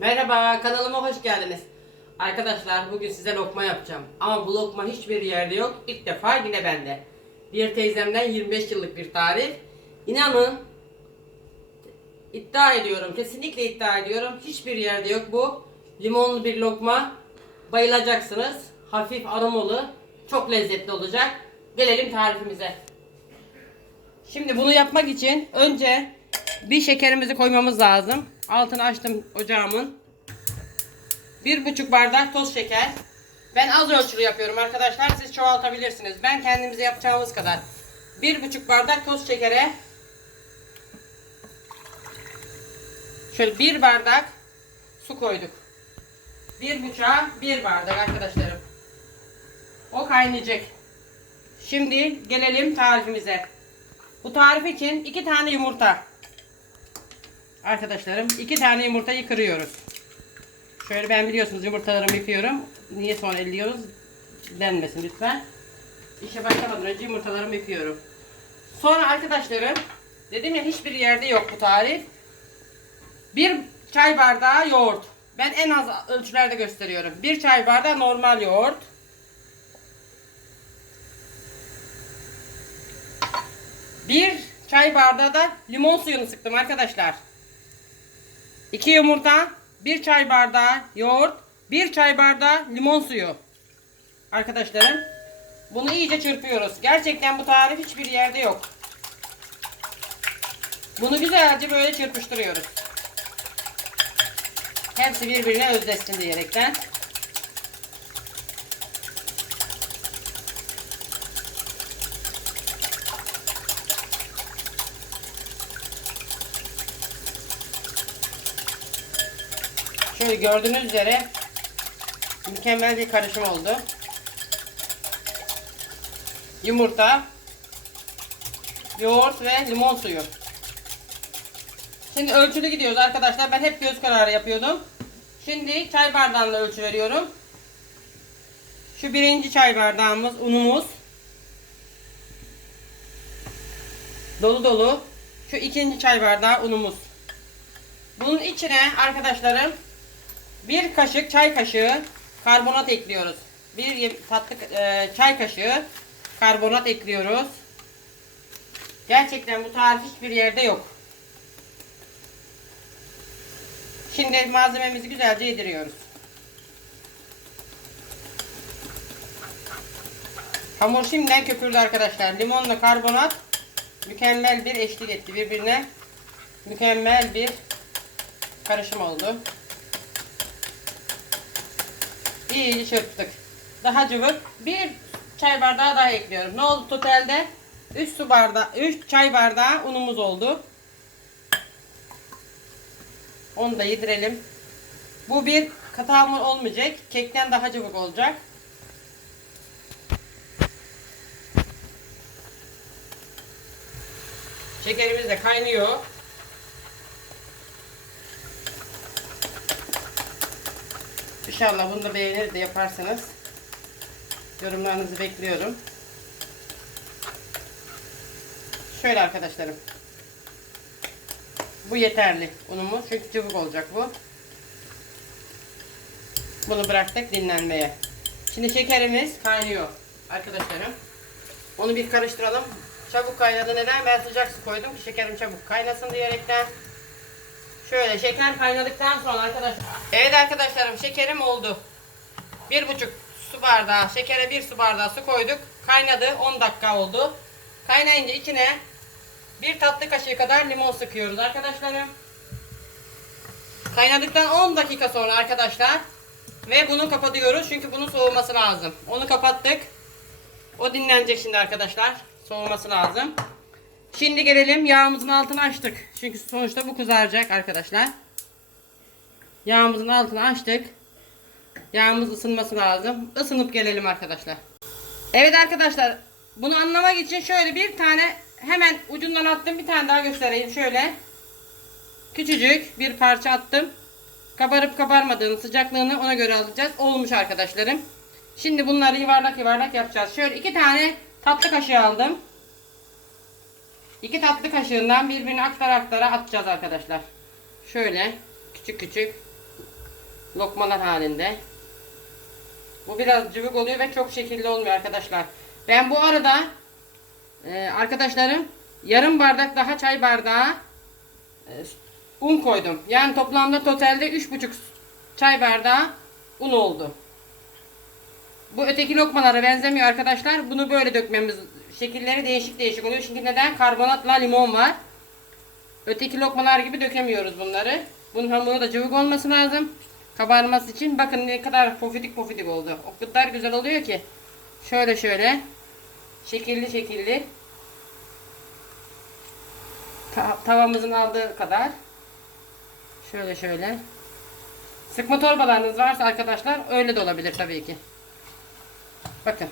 Merhaba kanalıma hoş geldiniz. Arkadaşlar bugün size lokma yapacağım. Ama bu lokma hiçbir yerde yok. İlk defa yine bende. Bir teyzemden 25 yıllık bir tarif. İnanın iddia ediyorum, kesinlikle iddia ediyorum. Hiçbir yerde yok bu. Limonlu bir lokma. Bayılacaksınız. Hafif aromalı. Çok lezzetli olacak. Gelelim tarifimize. Şimdi bunu yapmak için önce bir şekerimizi koymamız lazım. Altını açtım ocağımın. Bir buçuk bardak toz şeker. Ben az ölçülü yapıyorum arkadaşlar. Siz çoğaltabilirsiniz. Ben kendimize yapacağımız kadar. Bir buçuk bardak toz şekere şöyle bir bardak su koyduk. Bir buçuğa bir bardak arkadaşlarım. O kaynayacak. Şimdi gelelim tarifimize. Bu tarif için iki tane yumurta. Arkadaşlarım iki tane yumurtayı kırıyoruz. Şöyle ben biliyorsunuz yumurtalarımı yıkıyorum. Niye sonra elliyoruz? Denmesin lütfen. İşe başlamadan önce yumurtalarımı yıkıyorum. Sonra arkadaşlarım dedim ya hiçbir yerde yok bu tarif. Bir çay bardağı yoğurt. Ben en az ölçülerde gösteriyorum. Bir çay bardağı normal yoğurt. Bir çay bardağı da limon suyunu sıktım arkadaşlar. 2 yumurta, 1 çay bardağı yoğurt, 1 çay bardağı limon suyu. Arkadaşlarım bunu iyice çırpıyoruz. Gerçekten bu tarif hiçbir yerde yok. Bunu güzelce böyle çırpıştırıyoruz. Hepsi birbirine özdeşsin diyerekten. Şöyle gördüğünüz üzere mükemmel bir karışım oldu. Yumurta, yoğurt ve limon suyu. Şimdi ölçülü gidiyoruz arkadaşlar. Ben hep göz kararı yapıyordum. Şimdi çay bardağıyla ölçü veriyorum. Şu birinci çay bardağımız unumuz. Dolu dolu. Şu ikinci çay bardağı unumuz. Bunun içine arkadaşlarım bir kaşık çay kaşığı karbonat ekliyoruz. Bir tatlı e, çay kaşığı karbonat ekliyoruz. Gerçekten bu tarif hiçbir yerde yok. Şimdi malzememizi güzelce yediriyoruz. Hamur şimdiden köpürdü arkadaşlar. Limonla karbonat mükemmel bir eşlik etti birbirine. Mükemmel bir karışım oldu. İyice çırptık. Daha cıvık. Bir çay bardağı daha ekliyorum. Ne oldu totalde? 3 su bardağı, 3 çay bardağı unumuz oldu. Onu da yedirelim. Bu bir katı hamur olmayacak. Kekten daha cıvık olacak. Şekerimiz de kaynıyor. İnşallah bunu da beğenir de yaparsanız. Yorumlarınızı bekliyorum. Şöyle arkadaşlarım. Bu yeterli unumuz. Çünkü çabuk olacak bu. Bunu bıraktık dinlenmeye. Şimdi şekerimiz kaynıyor arkadaşlarım. Onu bir karıştıralım. Çabuk kaynadı. Neden? Ben sıcak su koydum ki şekerim çabuk kaynasın diyerekten. Şöyle şeker kaynadıktan sonra arkadaşlar. Evet arkadaşlarım şekerim oldu. Bir buçuk su bardağı şekere bir su bardağı su koyduk. Kaynadı 10 dakika oldu. Kaynayınca içine bir tatlı kaşığı kadar limon sıkıyoruz arkadaşlarım. Kaynadıktan 10 dakika sonra arkadaşlar ve bunu kapatıyoruz çünkü bunun soğuması lazım. Onu kapattık. O dinlenecek şimdi arkadaşlar. Soğuması lazım. Şimdi gelelim yağımızın altını açtık. Çünkü sonuçta bu kızaracak arkadaşlar. Yağımızın altını açtık. Yağımız ısınması lazım. Isınıp gelelim arkadaşlar. Evet arkadaşlar. Bunu anlamak için şöyle bir tane hemen ucundan attım. Bir tane daha göstereyim. Şöyle. Küçücük bir parça attım. Kabarıp kabarmadığını sıcaklığını ona göre alacağız. Olmuş arkadaşlarım. Şimdi bunları yuvarlak yuvarlak yapacağız. Şöyle iki tane tatlı kaşığı aldım. İki tatlı kaşığından birbirine aktara aktara atacağız arkadaşlar. Şöyle küçük küçük lokmalar halinde. Bu biraz cıvık oluyor ve çok şekilli olmuyor arkadaşlar. Ben bu arada e, arkadaşlarım yarım bardak daha çay bardağı e, un koydum. Yani toplamda totalde 3,5 çay bardağı un oldu. Bu öteki lokmalara benzemiyor arkadaşlar. Bunu böyle dökmemiz şekilleri değişik değişik oluyor. Çünkü neden? Karbonatla limon var. Öteki lokmalar gibi dökemiyoruz bunları. Bunun hamuru da cıvık olması lazım. Kabarması için. Bakın ne kadar pofidik pofidik oldu. O kadar güzel oluyor ki. Şöyle şöyle. Şekilli şekilli. Ta- tavamızın aldığı kadar. Şöyle şöyle. Sıkma torbalarınız varsa arkadaşlar öyle de olabilir tabii ki. Bakın.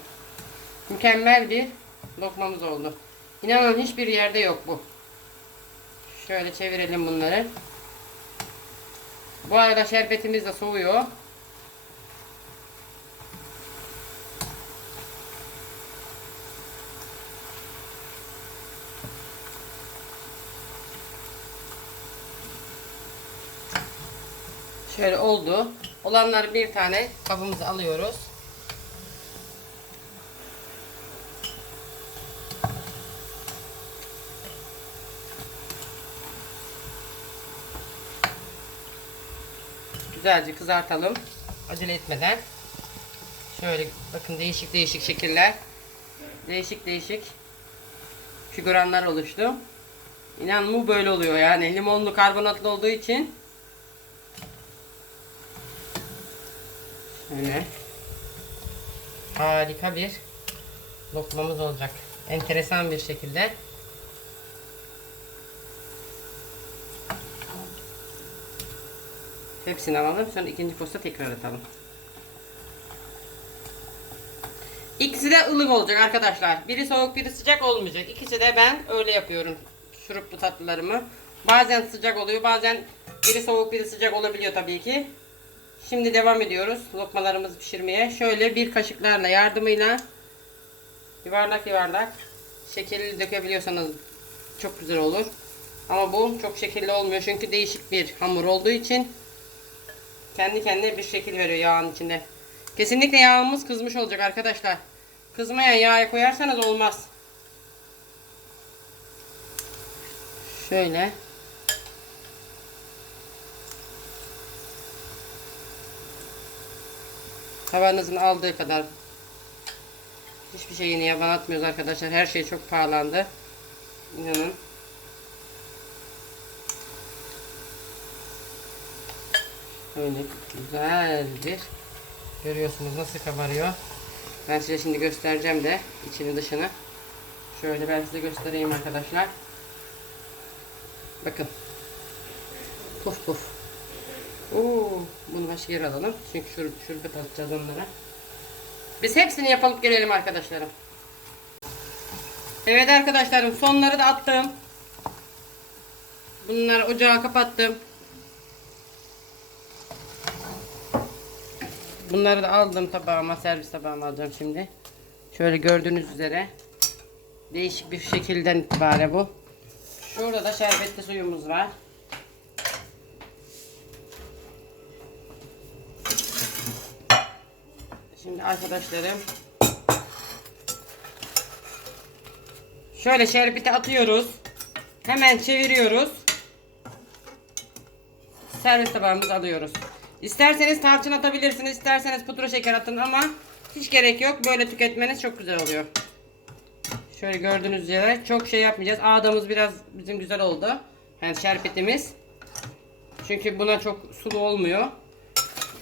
Mükemmel bir lokmamız oldu. İnanın hiçbir yerde yok bu. Şöyle çevirelim bunları. Bu arada şerbetimiz de soğuyor. Şöyle oldu. Olanları bir tane kabımıza alıyoruz. Güzelce kızartalım. Acele etmeden. Şöyle bakın değişik değişik şekiller. Değişik değişik figüranlar oluştu. İnan bu böyle oluyor yani limonlu karbonatlı olduğu için. Şöyle. Harika bir lokmamız olacak. Enteresan bir şekilde. Hepsini alalım. Sonra ikinci posta tekrar atalım. İkisi de ılık olacak arkadaşlar. Biri soğuk biri sıcak olmayacak. İkisi de ben öyle yapıyorum. Şuruplu tatlılarımı. Bazen sıcak oluyor. Bazen biri soğuk biri sıcak olabiliyor tabii ki. Şimdi devam ediyoruz lokmalarımızı pişirmeye. Şöyle bir kaşıklarla yardımıyla yuvarlak yuvarlak şekerli dökebiliyorsanız çok güzel olur. Ama bu çok şekilli olmuyor çünkü değişik bir hamur olduğu için kendi kendine bir şekil veriyor yağın içinde. Kesinlikle yağımız kızmış olacak arkadaşlar. Kızmayan yağa koyarsanız olmaz. Şöyle. Tavanızın aldığı kadar hiçbir şeyini yaban atmıyoruz arkadaşlar. Her şey çok pahalandı. İnanın. Böyle güzel bir görüyorsunuz nasıl kabarıyor. Ben size şimdi göstereceğim de içini dışını. Şöyle ben size göstereyim arkadaşlar. Bakın. Puf puf. Oo, bunu başka yere alalım. Çünkü şur şurbet atacağız onlara. Biz hepsini yapıp gelelim arkadaşlarım. Evet arkadaşlarım sonları da attım. Bunları ocağa kapattım. Bunları da aldım tabağıma, servis tabağıma alacağım şimdi. Şöyle gördüğünüz üzere değişik bir şekilden itibaren bu. Şurada da şerbetli suyumuz var. Şimdi arkadaşlarım şöyle şerbeti atıyoruz. Hemen çeviriyoruz. Servis tabağımızı alıyoruz. İsterseniz tarçın atabilirsiniz, isterseniz pudra şeker atın ama hiç gerek yok. Böyle tüketmeniz çok güzel oluyor. Şöyle gördüğünüz üzere çok şey yapmayacağız. Ağdamız biraz bizim güzel oldu. Yani şerbetimiz. Çünkü buna çok sulu olmuyor.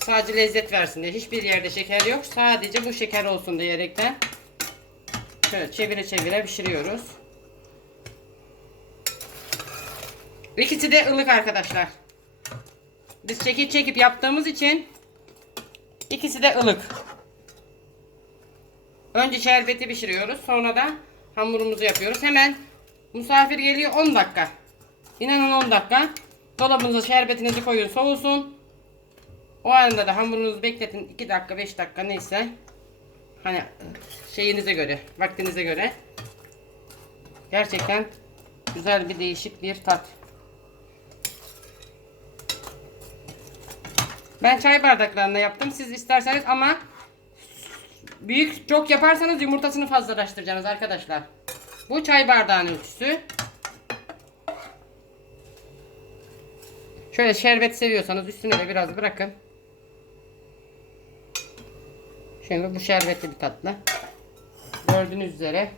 Sadece lezzet versin diye. Hiçbir yerde şeker yok. Sadece bu şeker olsun diyerekten. Şöyle çevire çevire pişiriyoruz. İkisi de ılık arkadaşlar. Biz çekip çekip yaptığımız için ikisi de ılık. Önce şerbeti pişiriyoruz. Sonra da hamurumuzu yapıyoruz. Hemen misafir geliyor 10 dakika. İnanın 10 dakika. Dolabınıza şerbetinizi koyun soğusun. O anda da hamurunuzu bekletin 2 dakika 5 dakika neyse. Hani şeyinize göre, vaktinize göre. Gerçekten güzel bir değişik bir tat. Ben çay bardaklarında yaptım. Siz isterseniz ama büyük çok yaparsanız yumurtasını fazlalaştıracaksınız arkadaşlar. Bu çay bardağının ölçüsü. Şöyle şerbet seviyorsanız üstüne de biraz bırakın. Şimdi bu şerbetli bir tatlı. Gördüğünüz üzere.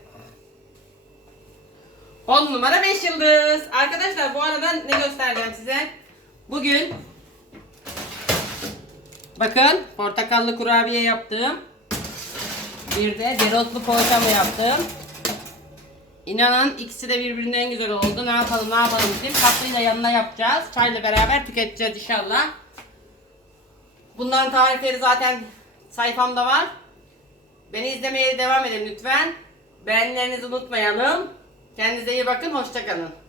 10 numara 5 yıldız. Arkadaşlar bu arada ne göstereceğim size? Bugün bakın portakallı kurabiye yaptım. Bir de dereotlu poğaçamı yaptım. İnanın ikisi de birbirinden güzel oldu. Ne yapalım ne yapalım dedim. Tatlıyla yanına yapacağız. Çayla beraber tüketeceğiz inşallah. Bunların tarifleri zaten sayfamda var. Beni izlemeye devam edin lütfen. Beğenilerinizi unutmayalım. Kendinize iyi bakın. Hoşçakalın.